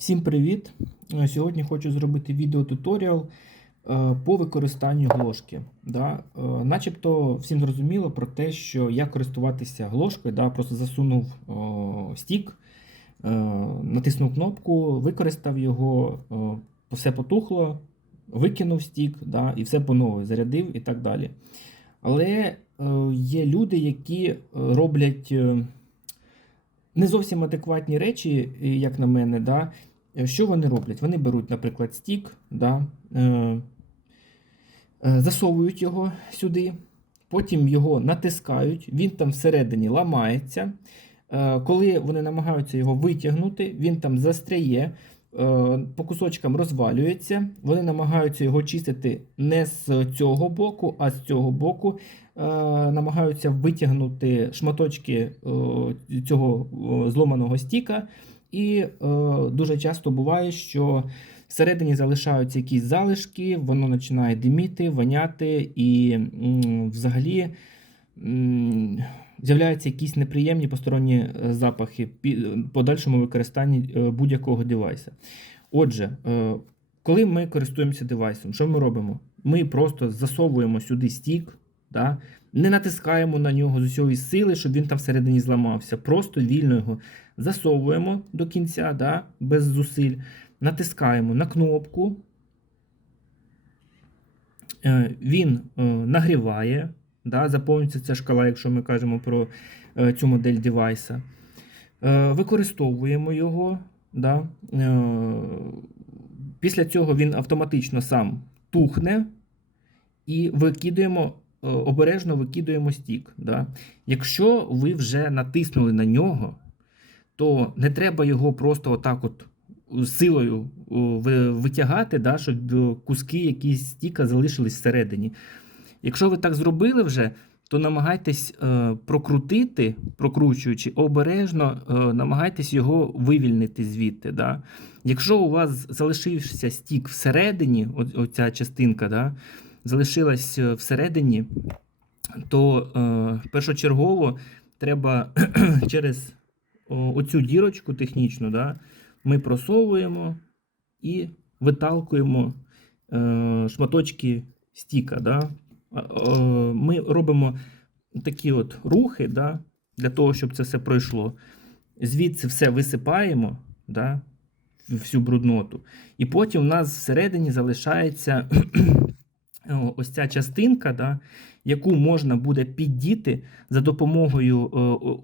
Всім привіт! Е, Сьогодні хочу зробити відеотуторіал е, по використанню глошки. Да? Е, Начебто всім зрозуміло про те, що як користуватися глошкою, да? просто засунув стік, натиснув кнопку, використав його, все потухло, викинув стік да? і все по новій зарядив і так далі. Але є люди, які роблять. не зовсім адекватні речі, як на мене, да. Е, що вони роблять? Вони беруть, наприклад, стік, да, е, е, засовують його сюди, потім його натискають, він там всередині ламається. Е, коли вони намагаються його витягнути, він там застряє, е, по кусочкам розвалюється. Вони намагаються його чистити не з цього боку, а з цього боку. Е, намагаються витягнути шматочки цього зломаного стіка. І е, дуже часто буває, що всередині залишаються якісь залишки, воно починає диміти, воняти, і м, взагалі м, з'являються якісь неприємні посторонні е, запахи пі- подальшому використанні е, будь-якого девайса. Отже, е, коли ми користуємося девайсом, що ми робимо? Ми просто засовуємо сюди стік, да? не натискаємо на нього з усієї сили, щоб він там всередині зламався. Просто вільно його засовуємо до кінця, да? без зусиль, натискаємо на кнопку. Е, Він е, нагріває, да? заповнюється ця шкала, якщо ми кажемо про е, цю модель девайса. Використовуємо його. Да? Після цього він автоматично сам тухне і викидуємо, е, обережно викидуємо стік. Да? Якщо ви вже натиснули на нього, то не треба його просто отак от силою витягати, да, щоб е, куски якісь стіка залишились всередині. Якщо ви так зробили вже, то намагайтесь е, прокрутити, прокручуючи, обережно е, намагайтесь його вивільнити звідти. Да? Якщо у вас залишився стік всередині, оця частинка, да, залишилась е, всередині, то е, першочергово треба через оцю дірочку технічну, да, ми просовуємо і виталкуємо е, шматочки стіка. Да. Ми робимо такі от рухи да, для того, щоб це все пройшло. Звідси все висипаємо, да, всю брудноту. І потім у нас всередині залишається ось ця частинка, да, яку можна буде піддіти за допомогою е,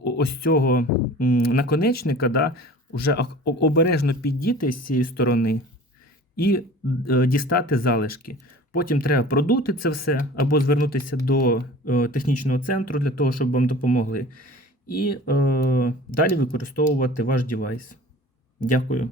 ось цього наконечника, да, вже обережно піддіти з цієї сторони і е, дістати залишки. Потім треба продути це все або звернутися до е, технічного центру для того, щоб вам допомогли. І е, далі використовувати ваш девайс. Дякую.